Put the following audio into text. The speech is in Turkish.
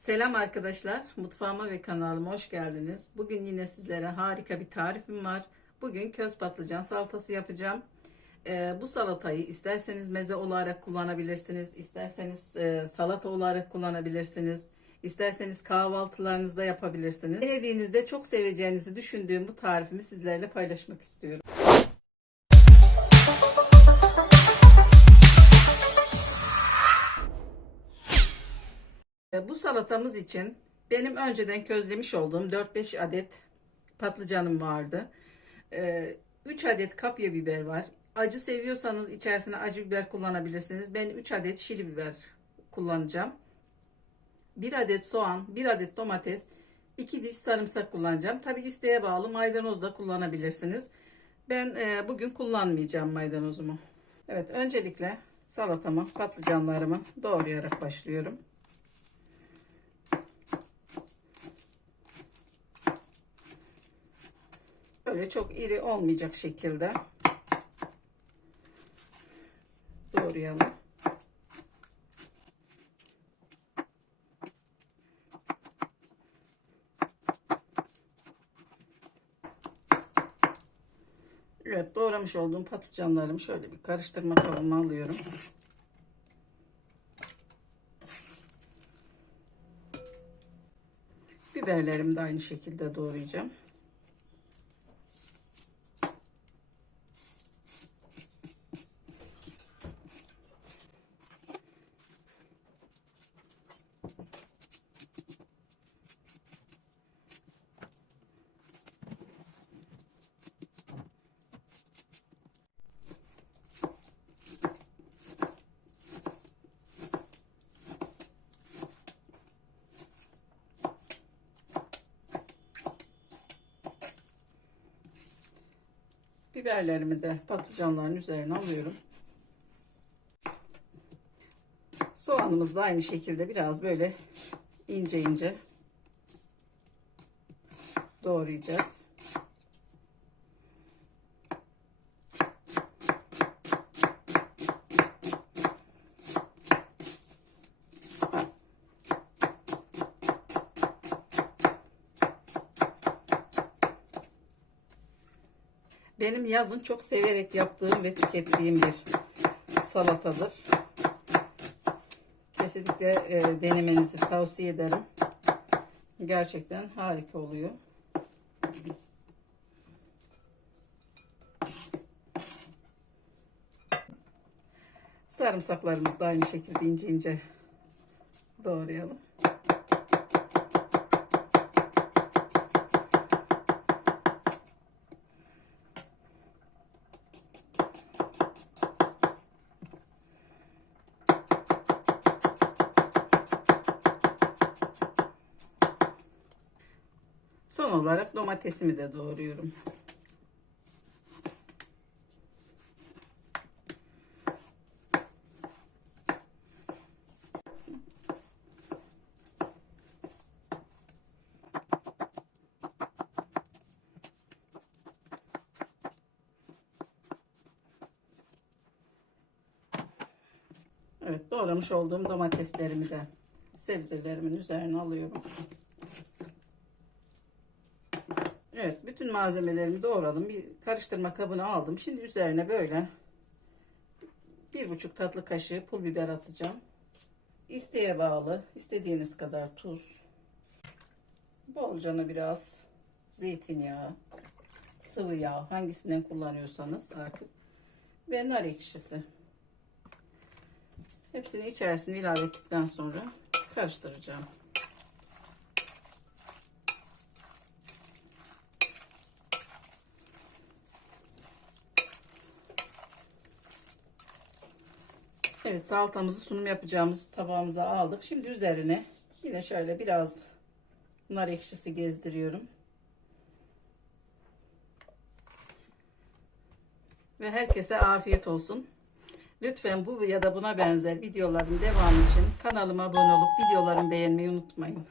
Selam arkadaşlar, mutfağıma ve kanalıma hoş geldiniz. Bugün yine sizlere harika bir tarifim var. Bugün köz patlıcan salatası yapacağım. Ee, bu salatayı isterseniz meze olarak kullanabilirsiniz, isterseniz e, salata olarak kullanabilirsiniz, isterseniz kahvaltılarınızda yapabilirsiniz. Denediğinizde çok seveceğinizi düşündüğüm bu tarifimi sizlerle paylaşmak istiyorum. Bu salatamız için benim önceden közlemiş olduğum 4-5 adet patlıcanım vardı. 3 adet kapya biber var. Acı seviyorsanız içerisine acı biber kullanabilirsiniz. Ben 3 adet şili biber kullanacağım. 1 adet soğan, 1 adet domates, 2 diş sarımsak kullanacağım. Tabi isteğe bağlı maydanoz da kullanabilirsiniz. Ben e, bugün kullanmayacağım maydanozumu. Evet öncelikle salatamı, patlıcanlarımı doğrayarak başlıyorum. Böyle çok iri olmayacak şekilde doğrayalım. Evet doğramış olduğum patlıcanlarımı şöyle bir karıştırma kabıma alıyorum. Biberlerimi de aynı şekilde doğrayacağım. Biberlerimi de patlıcanların üzerine alıyorum. Soğanımızı da aynı şekilde biraz böyle ince ince doğrayacağız. Benim yazın çok severek yaptığım ve tükettiğim bir salatadır. Kesinlikle e, denemenizi tavsiye ederim. Gerçekten harika oluyor. Sarımsaklarımızı da aynı şekilde ince ince doğrayalım. Son olarak domatesimi de doğruyorum. Evet doğramış olduğum domateslerimi de sebzelerimin üzerine alıyorum. Evet bütün malzemelerimi doğradım. Bir karıştırma kabına aldım. Şimdi üzerine böyle bir buçuk tatlı kaşığı pul biber atacağım. İsteğe bağlı istediğiniz kadar tuz. Bolcana biraz zeytinyağı, sıvı yağ hangisinden kullanıyorsanız artık ve nar ekşisi. Hepsini içerisine ilave ettikten sonra karıştıracağım. Evet salatamızı sunum yapacağımız tabağımıza aldık. Şimdi üzerine yine şöyle biraz nar ekşisi gezdiriyorum. Ve herkese afiyet olsun. Lütfen bu ya da buna benzer videoların devamı için kanalıma abone olup videolarımı beğenmeyi unutmayın.